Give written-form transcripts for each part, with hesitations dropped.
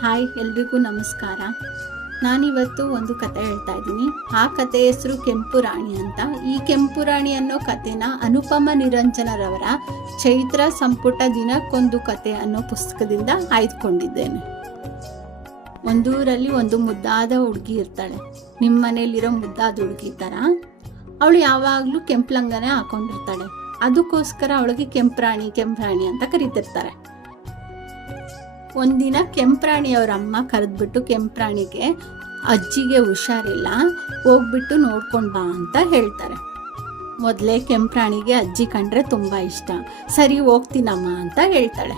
Hi, ಎಲ್ರಿಗೂ ನಮಸ್ಕಾರ. ನಾನಿವತ್ತು ಒಂದು ಕತೆ ಹೇಳ್ತಾ ಇದ್ದೀನಿ. ಆ ಕತೆ ಹೆಸರು ಕೆಂಪು ರಾಣಿ ಅಂತ. ಈ ಕೆಂಪು ರಾಣಿ ಅನ್ನೋ ಕತೆನ ಅನುಪಮ ನಿರಂಜನರವರ ಚೈತ್ರ ಸಂಪುಟ ದಿನಕ್ಕೊಂದು ಕತೆ ಅನ್ನೋ ಪುಸ್ತಕದಿಂದ ಆಯ್ದುಕೊಂಡಿದ್ದೇನೆ. ಒಂದೂರಲ್ಲಿ ಒಂದು ಮುದ್ದಾದ ಹುಡುಗಿ ಇರ್ತಾಳೆ. ನಿಮ್ಮ ಮನೇಲಿರೋ ಮುದ್ದಾದ ಹುಡುಗಿ ಥರ. ಅವಳು ಯಾವಾಗಲೂ ಕೆಂಪು ಲಂಗನೇ ಹಾಕೊಂಡಿರ್ತಾಳೆ. ಅದಕ್ಕೋಸ್ಕರ ಅವಳಿಗೆ ಕೆಂಪ್ರಾಣಿ ಅಂತ ಕರೀತಿರ್ತಾರೆ. ಒಂದಿನ ಕೆಂಪ್ರಾಣಿಯವ್ರ ಅಮ್ಮ ಕರೆದ್ಬಿಟ್ಟು ಕೆಂಪ್ರಾಣಿಗೆ ಅಜ್ಜಿಗೆ ಹುಷಾರಿಲ್ಲ, ಹೋಗ್ಬಿಟ್ಟು ನೋಡ್ಕೊಂಡು ಬಾ ಅಂತ ಹೇಳ್ತಾರೆ. ಮೊದಲೇ ಕೆಂಪ್ರಾಣಿಗೆ ಅಜ್ಜಿ ಕಂಡ್ರೆ ತುಂಬ ಇಷ್ಟ. ಸರಿ ಹೋಗ್ತೀನಮ್ಮ ಅಂತ ಹೇಳ್ತಾಳೆ.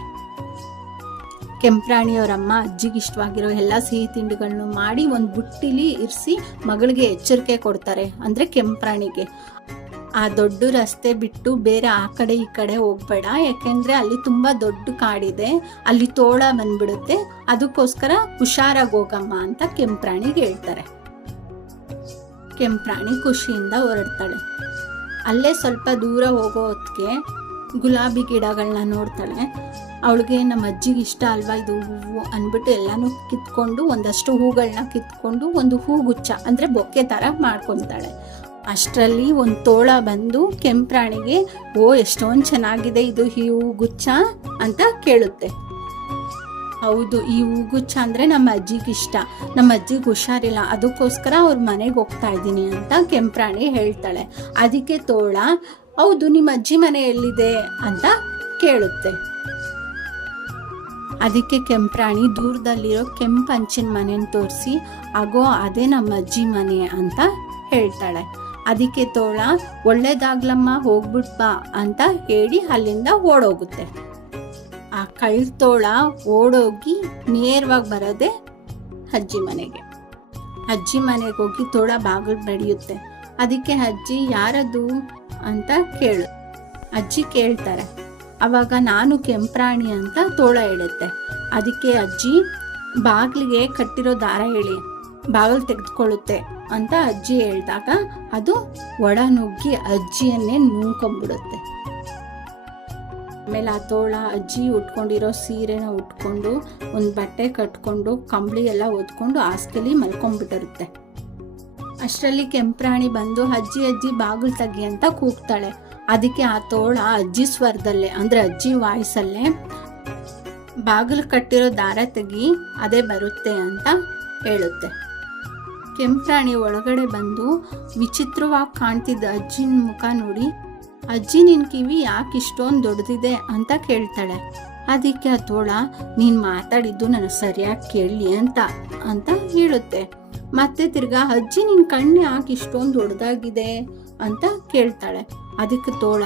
ಕೆಂಪ್ರಾಣಿಯವರಮ್ಮ ಅಜ್ಜಿಗೆ ಇಷ್ಟವಾಗಿರೋ ಎಲ್ಲ ಸಿಹಿ ತಿಂಡಿಗಳನ್ನು ಮಾಡಿ ಒಂದು ಬುಟ್ಟಿಲಿ ಇರಿಸಿ ಮಗಳಿಗೆ ಎಚ್ಚರಿಕೆ ಕೊಡ್ತಾರೆ. ಅಂದರೆ ಕೆಂಪ್ರಾಣಿಗೆ, ಆ ದೊಡ್ಡ ರಸ್ತೆ ಬಿಟ್ಟು ಬೇರೆ ಆ ಕಡೆ ಈ ಕಡೆ ಹೋಗ್ಬೇಡ, ಯಾಕೆಂದರೆ ಅಲ್ಲಿ ತುಂಬ ದೊಡ್ಡ ಕಾಡಿದೆ, ಅಲ್ಲಿ ತೋಳ ಬಂದ್ಬಿಡುತ್ತೆ, ಅದಕ್ಕೋಸ್ಕರ ಹುಷಾರಾಗಿ ಹೋಗಮ್ಮ ಅಂತ ಕೆಂಪ್ರಾಣಿಗೆ ಹೇಳ್ತಾರೆ. ಕೆಂಪ್ರಾಣಿ ಖುಷಿಯಿಂದ ಹೊರಡ್ತಾಳೆ. ಅಲ್ಲೇ ಸ್ವಲ್ಪ ದೂರ ಹೋಗೋ ಹೊತ್ತಿಗೆ ಗುಲಾಬಿ ಗಿಡಗಳನ್ನ ನೋಡ್ತಾಳೆ. ಅವಳಿಗೆ ನಮ್ಮ ಅಜ್ಜಿಗೆ ಇಷ್ಟ ಅಲ್ವಾ ಇದು ಹೂವು ಅಂದ್ಬಿಟ್ಟು ಎಲ್ಲನೂ ಕಿತ್ಕೊಂಡು ಒಂದಷ್ಟು ಹೂಗಳನ್ನ ಕಿತ್ಕೊಂಡು ಒಂದು ಹೂಗುಚ್ಛ ಅಂದರೆ ಬೊಕ್ಕೆ ಥರ ಮಾಡ್ಕೊತಾಳೆ. ಅಷ್ಟರಲ್ಲಿ ಒಂದು ತೋಳ ಬಂದು ಕೆಂಪ್ರಾಣಿಗೆ, ಓ ಎಷ್ಟೊಂದು ಚೆನ್ನಾಗಿದೆ ಇದು ಈ ಹೂಗುಚ್ಛ ಅಂತ ಕೇಳುತ್ತೆ. ಹೌದು, ಈ ಹೂಗುಚ್ಛ ಅಂದರೆ ನಮ್ಮ ಅಜ್ಜಿಗೆ ಇಷ್ಟ, ನಮ್ಮ ಅಜ್ಜಿಗೆ ಹುಷಾರಿಲ್ಲ, ಅದಕ್ಕೋಸ್ಕರ ಅವ್ರ ಮನೆಗೆ ಹೋಗ್ತಾ ಇದ್ದೀನಿ ಅಂತ ಕೆಂಪ್ರಾಣಿ ಹೇಳ್ತಾಳೆ. ಅದಕ್ಕೆ ತೋಳ, ಹೌದು ನಿಮ್ಮ ಅಜ್ಜಿ ಮನೆ ಎಲ್ಲಿದೆ ಅಂತ ಕೇಳುತ್ತೆ. ಅದಕ್ಕೆ ಕೆಂಪ್ರಾಣಿ ದೂರದಲ್ಲಿರೋ ಕೆಂಪು ಹಂಚಿನ ಮನೆನ ತೋರಿಸಿ, ಆಗೋ ಅದೇ ನಮ್ಮ ಅಜ್ಜಿ ಮನೆ ಅಂತ ಹೇಳ್ತಾಳೆ. ಅದಕ್ಕೆ ತೋಳ, ಒಳ್ಳೇದಾಗ್ಲಮ್ಮ ಹೋಗ್ಬಿಟ್ ಬಾ ಅಂತ ಹೇಳಿ ಅಲ್ಲಿಂದ ಓಡೋಗುತ್ತೆ. ಆ ಕಳ್ಳ ತೋಳ ಓಡೋಗಿ ನೇರವಾಗಿ ಬರೋದೆ ಅಜ್ಜಿ ಮನೆಗೆ. ಅಜ್ಜಿ ಮನೆಗೆ ಹೋಗಿ ತೋಳ ಬಾಗಿಲು ಬಡಿಯುತ್ತೆ. ಅದಕ್ಕೆ ಅಜ್ಜಿ ಯಾರದು ಅಂತ ಅಜ್ಜಿ ಕೇಳ್ತಾರೆ. ಅವಾಗ ನಾನು ಕೆಂಪ್ರಾಣಿ ಅಂತ ತೋಳ ಹೇಳುತ್ತೆ. ಅದಕ್ಕೆ ಅಜ್ಜಿ, ಬಾಗಿಲಿಗೆ ಕಟ್ಟಿರೋ ದಾರ ಹೇಳಿ, ಬಾಗಿಲು ತೆಗೆದುಕೊಳ್ಳುತ್ತೆ ಅಂತ ಅಜ್ಜಿ ಹೇಳಿದಾಗ ಅದು ಒಡ ನುಗ್ಗಿ ಅಜ್ಜಿಯನ್ನೇ ನುಂಗ್ಕೊಂಡ್ಬಿಡುತ್ತೆ. ಆಮೇಲೆ ಆ ತೋಳ ಅಜ್ಜಿ ಉಟ್ಕೊಂಡಿರೋ ಸೀರೆನ ಉಟ್ಕೊಂಡು ಒಂದು ಬಟ್ಟೆ ಕಟ್ಕೊಂಡು ಕಂಬಳಿ ಎಲ್ಲ ಒದ್ಕೊಂಡು ಹಾಸಿಗೆಲಿ ಮಲ್ಕೊಂಡ್ಬಿಟ್ಟಿರುತ್ತೆ. ಅಷ್ಟರಲ್ಲಿ ಕೆಂಪ್ರಾಣಿ ಬಂದು ಅಜ್ಜಿ ಬಾಗಿಲು ತೆಗಿ ಅಂತ ಕೂಗ್ತಾಳೆ. ಅದಕ್ಕೆ ಆ ತೋಳ ಅಜ್ಜಿ ಸ್ವರದಲ್ಲೇ ಅಂದರೆ ಅಜ್ಜಿ ವಾಯ್ಸಲ್ಲೇ, ಬಾಗಿಲು ಕಟ್ಟಿರೋ ದಾರ ತೆಗಿ, ಅದೇ ಬರುತ್ತೆ ಅಂತ ಹೇಳುತ್ತೆ. ಕೆಂಪ್ರಾಣಿ ಒಳಗಡೆ ಬಂದು ವಿಚಿತ್ರವಾಗಿ ಕಾಣ್ತಿದ್ದ ಅಜ್ಜಿನ ಮುಖ ನೋಡಿ, ಅಜ್ಜಿ ನಿನ್ನ ಕಿವಿ ಯಾಕೆ ಇಷ್ಟೊಂದು ದೊಡ್ಡದಿದೆ ಅಂತ ಕೇಳ್ತಾಳೆ. ಅದಕ್ಕೆ ಆ ತೋಳ, ನೀನು ಮಾತಾಡಿದ್ದು ನನಗೆ ಸರಿಯಾಗಿ ಕೇಳಲಿ ಅಂತ ಹೇಳುತ್ತೆ. ಮತ್ತೆ ತಿರ್ಗಾ, ಅಜ್ಜಿ ನಿನ್ನ ಕಣ್ಣು ಯಾಕೆ ಇಷ್ಟೊಂದು ದೊಡ್ಡದಾಗಿದೆ ಅಂತ ಕೇಳ್ತಾಳೆ. ಅದಕ್ಕೆ ತೋಳ,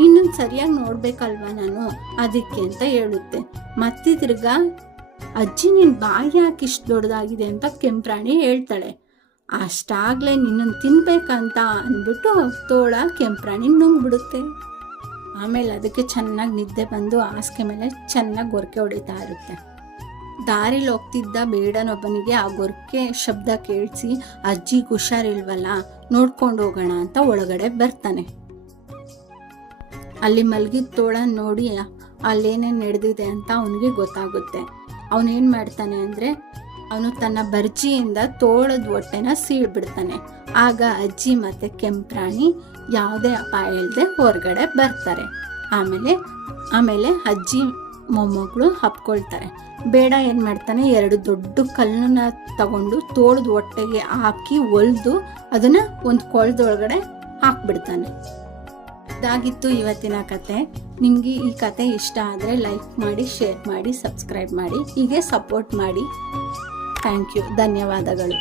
ನಿನ್ನನ್ನು ಸರಿಯಾಗಿ ನೋಡ್ಬೇಕಲ್ವಾ ನಾನು, ಅದಕ್ಕೆ ಅಂತ ಹೇಳುತ್ತೆ. ಮತ್ತೆ ತಿರ್ಗಾ, ಅಜ್ಜಿ ನಿನ್ನ ಬಾಯಿ ಯಾಕೆ ಇಷ್ಟು ದೊಡ್ಡದಾಗಿದೆ ಅಂತ ಕೆಂಪ್ರಾಣಿ ಹೇಳ್ತಾಳೆ. ಅಷ್ಟಾಗಲೇ ನಿನ್ನನ್ನು ತಿನ್ಬೇಕಂತ ಅಂದ್ಬಿಟ್ಟು ತೋಳ ಕೆಂಪ್ರಾಣಿ ನುಂಗ್ಬಿಡುತ್ತೆ. ಆಮೇಲೆ ಅದಕ್ಕೆ ಚೆನ್ನಾಗಿ ನಿದ್ದೆ ಬಂದು ಹಾಸಿಗೆ ಮೇಲೆ ಚೆನ್ನಾಗಿ ಗೊರಕೆ ಹೊಡಿತಾ ಇರುತ್ತೆ. ದಾರಿಲಿ ಹೋಗ್ತಿದ್ದ ಬೇಡನೊಬ್ಬನಿಗೆ ಆ ಗೊರಕೆ ಶಬ್ದ ಕೇಳಿಸಿ, ಅಜ್ಜಿಗೆ ಹುಷಾರಿಲ್ವಲ್ಲ, ನೋಡ್ಕೊಂಡು ಹೋಗೋಣ ಅಂತ ಒಳಗಡೆ ಬರ್ತಾನೆ. ಅಲ್ಲಿ ಮಲಗಿದ ತೋಳ ನೋಡಿ ಅಲ್ಲೇನೇನು ನಡೆದಿದೆ ಅಂತ ಅವನಿಗೆ ಗೊತ್ತಾಗುತ್ತೆ. ಅವನೇನು ಮಾಡ್ತಾನೆ ಅಂದರೆ, ಅವನು ತನ್ನ ಬರ್ಜಿಯಿಂದ ತೋಳದ ಹೊಟ್ಟೆನ ಸೀಳ್ಬಿಡ್ತಾನೆ. ಆಗ ಅಜ್ಜಿ ಮತ್ತು ಕೆಂಪ್ರಾಣಿ ಯಾವುದೇ ಅಪಾಯ ಇಲ್ಲದೆ ಹೊರಗಡೆ ಬರ್ತಾರೆ. ಆಮೇಲೆ ಅಜ್ಜಿ ಮೊಮ್ಮಗಳು ಹಪ್ಕೊಳ್ತಾರೆ. ಬೇಡ ಏನು ಮಾಡ್ತಾನೆ, 2 ದೊಡ್ಡ ಕಲ್ಲನ್ನ ತಗೊಂಡು ತೋಳದ ಹೊಟ್ಟೆಗೆ ಹಾಕಿ ಒಲ್ದು ಅದನ್ನು ಒಂದು ಕೊಳದೊಳಗಡೆ ಹಾಕ್ಬಿಡ್ತಾನೆ. ಇದಾಗಿತ್ತು ಇವತ್ತಿನ ಕತೆ. ನಿಮಗೆ ಈ ಕತೆ ಇಷ್ಟ ಆದರೆ ಲೈಕ್ ಮಾಡಿ, ಶೇರ್ ಮಾಡಿ, ಸಬ್ಸ್ಕ್ರೈಬ್ ಮಾಡಿ, ಹೀಗೆ ಸಪೋರ್ಟ್ ಮಾಡಿ. ಥ್ಯಾಂಕ್ ಯು, ಧನ್ಯವಾದಗಳು.